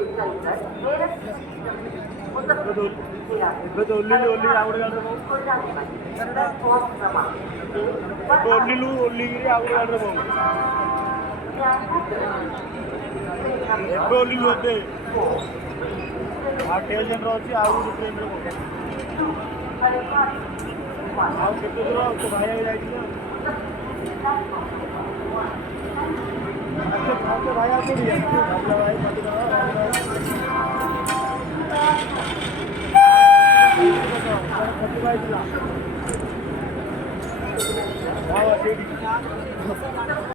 ଏବେ ତ ଓହ୍ଲେଇଲି ଓହ୍ଲେଇ ଆଉ ଗୋଟେ ଗାଡ଼ିରେ ଓହ୍ଲିଲୁ ଓହ୍ଲିକିରି ଆଉ ଗୋଟେ ଗାଡ଼ିରେ ବନ୍ଦ ଏବେ ଓହ୍ଲିଲୁ ଏବେ ଆଉ ଷ୍ଟେସନ୍ରେ ଅଛି ଆଉ ଗୋଟେ ଟ୍ରେନ୍ରେ ବନ୍ଦ ଆଉ କେତେ ଦୂର ତୋ ଭାଇ ଆଗେ ଯାଇଥିଲେ ଭାଇ ଆଉ କୋଉଠି ଭାଇ